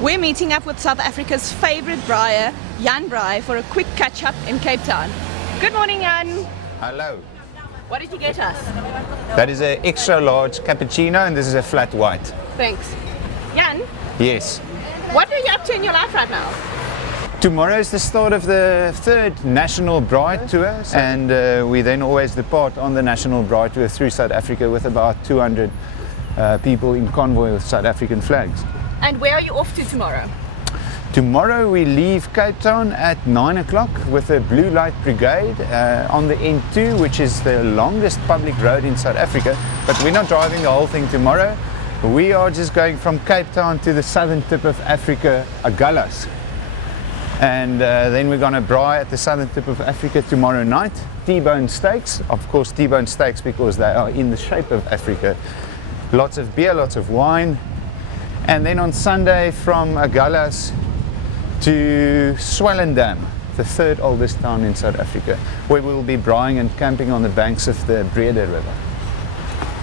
We're meeting up with South Africa's favourite braaier, Jan Braai, for a quick catch-up in Cape Town. Good morning, Jan. Hello. What did you get us? That is an extra large cappuccino and this is a flat white. Thanks. Jan, Yes. what are you up to in your life right now? Tomorrow is the start of the third National Braai Tour, and we then always depart on the National Braai Tour through South Africa with about 200 people in convoy with South African flags. And where are you off to tomorrow? Tomorrow we leave Cape Town at 9 o'clock with the Blue Light Brigade on the N2, which is the longest public road in South Africa, but we're not driving the whole thing tomorrow. We are just going from Cape Town to the southern tip of Africa, Agulhas. And then we're going to braai at the southern tip of Africa tomorrow night. T-bone steaks, of course T-bone steaks because they are in the shape of Africa. Lots of beer, lots of wine. And then on Sunday from Agulhas to Swellendam, the third oldest town in South Africa, where we will be braaiing and camping on the banks of the Breede River.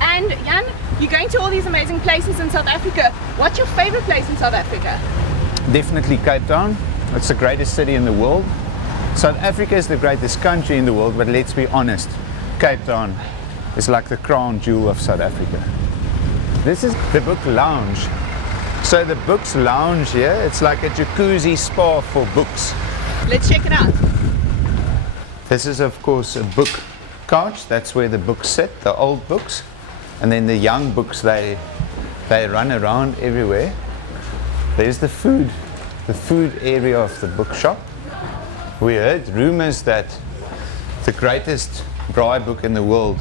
And Jan, you're going to all these amazing places in South Africa. What's your favourite place in South Africa? Definitely Cape Town. It's the greatest city in the world. South Africa is the greatest country in the world, but let's be honest, Cape Town is like the crown jewel of South Africa. This is the Book Lounge. So the Books Lounge here, it's like a jacuzzi spa for books. Let's check it out. This is of course a book couch, that's where the books sit, the old books. And then the young books, they run around everywhere. There's the food area of the bookshop. We heard rumors that the greatest braai book in the world,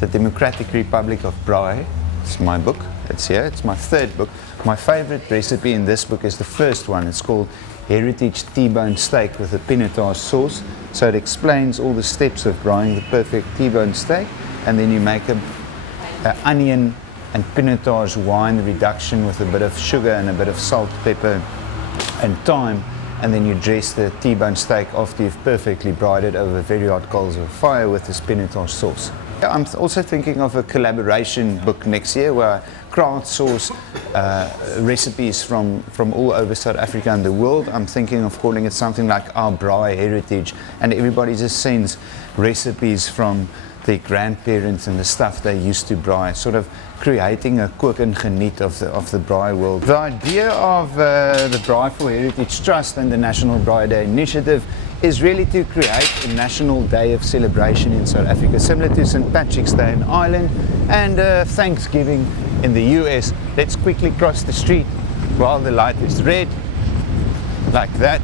the Democratic Republic of Braai, it's my book, it's here, it's my third book. My favorite recipe in this book is the first one. It's called Heritage T-bone steak with a pinotage sauce. So it explains all the steps of braaiing the perfect T-bone steak, and then you make a onion and pinotage wine reduction with a bit of sugar and a bit of salt, pepper and thyme, and then you dress the T-bone steak after you've perfectly braaied it over very hot coals of fire with this pinotage sauce. I'm also thinking of a collaboration book next year where I crowdsource recipes from all over South Africa and the world. I'm thinking of calling it something like Our Braai Heritage, and everybody just sends recipes from their grandparents and the stuff they used to braai, sort of creating a kook and geniet of the braai world. The idea of the Braai for Heritage Trust and the National Braai Day Initiative is really to create a national day of celebration in South Africa, similar to St. Patrick's Day in Ireland and Thanksgiving in the US. Let's quickly cross the street while the light is red, like that.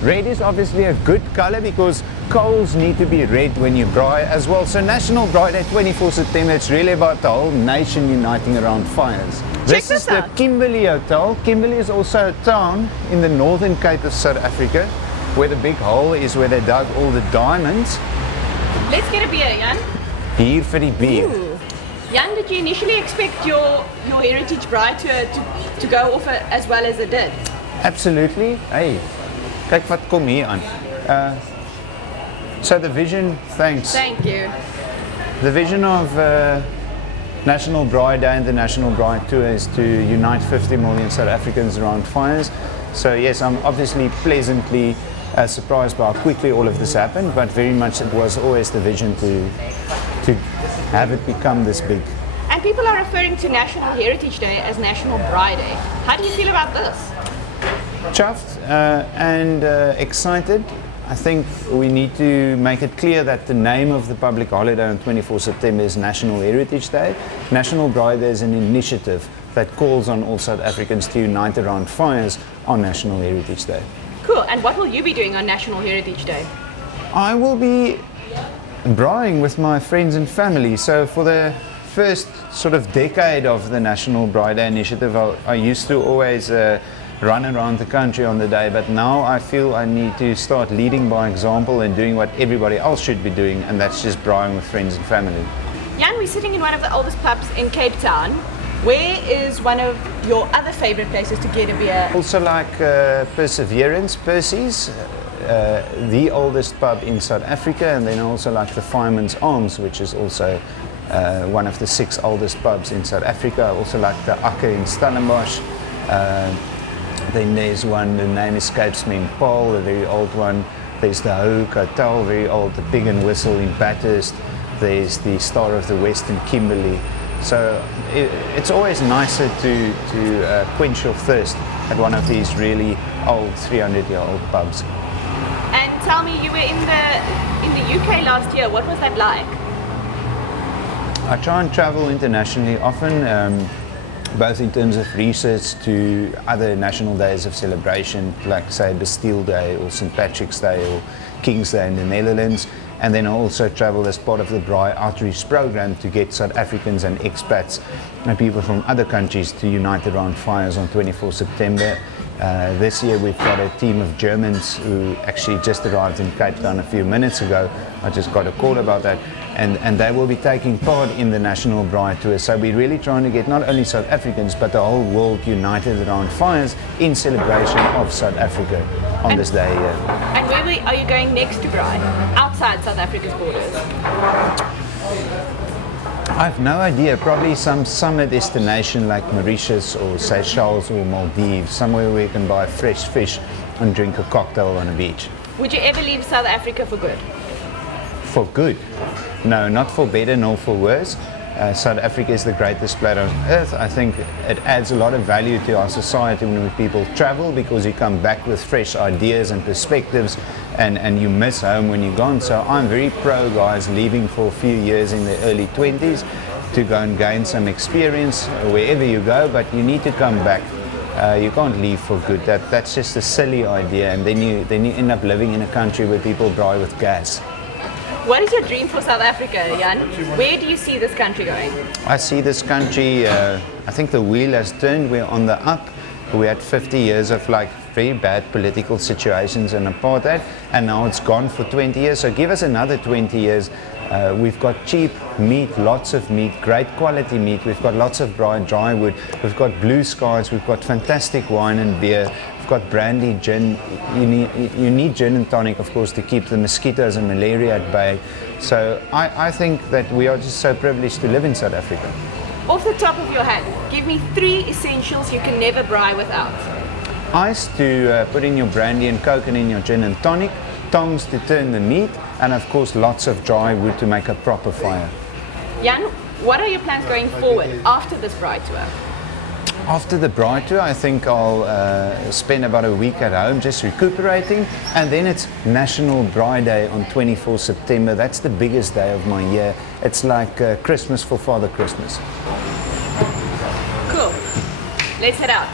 Red is obviously a good color because coals need to be red when you braai as well. So National Braai Day 24 September, it's really about the whole nation uniting around fires. This is the Kimberley Hotel. Kimberley is also a town in the northern Cape of South Africa, where the big hole is where they dug all the diamonds. Let's get a beer, Jan. Hier vir die bier. Ooh. Jan, did you initially expect your Heritage Braai to go off as well as it did? Absolutely. Hey, kyk wat kom hier aan. So the vision, thanks. Thank you. The vision of National Braai Day and the National Braai Tour is to unite 50 million South Africans around fires. So yes, I'm obviously pleasantly surprised by how quickly all of this happened, but very much it was always the vision to have it become this big. And people are referring to National Heritage Day as National Braai Day. How do you feel about this? Chuffed and excited. I think we need to make it clear that the name of the public holiday on 24 September is National Heritage Day. National Braai Day is an initiative that calls on all South Africans to unite around fires on National Heritage Day. Cool, and what will you be doing on National Heritage Day? I will be braaiing with my friends and family. So for the first sort of decade of the National Braai Day initiative, I used to always run around the country on the day, but now I feel I need to start leading by example and doing what everybody else should be doing, and that's just braaiing with friends and family. Jan, we're sitting in one of the oldest pubs in Cape Town. Where is one of your other favorite places to get a beer? Also like Perseverance, Percy's, the oldest pub in South Africa, and then also like the Fireman's Arms, which is also one of the 6 oldest pubs in South Africa. I also like the Akker in Stellenbosch. Then there's one, the name escapes me, in Paul, a very old one. There's the Hoek Hotel, very old, the Pig and Whistle in Bathurst. There's the Star of the West in Kimberley. So it's always nicer to quench your thirst at one of these really old 300-year-old pubs. And tell me, you were in the UK last year. What was that like? I try and travel internationally often, both in terms of research to other national days of celebration, like say Bastille Day or St. Patrick's Day or King's Day in the Netherlands. And then I also travel as part of the Braai outreach program to get South Africans and expats and people from other countries to unite around fires on 24 September. This year we've got a team of Germans who actually just arrived in Cape Town a few minutes ago. I just got a call about that. And they will be taking part in the National Braai Tour. So we're really trying to get not only South Africans but the whole world united around fires in celebration of South Africa on this day here. And where are you going next to Braai? Outside South Africa's borders? I have no idea. Probably some summer destination like Mauritius or Seychelles or Maldives, somewhere where you can buy fresh fish and drink a cocktail on a beach. Would you ever leave South Africa for good? For good? No, not for better nor for worse. South Africa is the greatest place on earth. I think it adds a lot of value to our society when people travel, because you come back with fresh ideas and perspectives, and you miss home when you're gone. So I'm very pro guys leaving for a few years in their early 20s to go and gain some experience wherever you go, but you need to come back. You can't leave for good. That's just a silly idea, and then you end up living in a country where people braai with gas. What is your dream for South Africa, Jan? Where do you see this country going? I see this country, I think the wheel has turned. We're on the up. We had 50 years of like very bad political situations and apartheid, and now it's gone for 20 years. So give us another 20 years. We've got cheap meat, lots of meat, great quality meat. We've got lots of braai dry wood. We've got blue skies. We've got fantastic wine and beer. We've got brandy, gin. You need gin and tonic, of course, to keep the mosquitoes and malaria at bay. So I think that we are just so privileged to live in South Africa. Off the top of your head, give me 3 essentials you can never braai without. Ice to put in your brandy and coke and in your gin and tonic. Tongs to turn the meat. And of course, lots of dry wood to make a proper fire. Jan, what are your plans going forward after this Braai tour? After the Braai tour, I think I'll spend about a week at home just recuperating, and then it's National Braai Day on 24 September. That's the biggest day of my year. It's like Christmas for Father Christmas. Cool. Let's head out.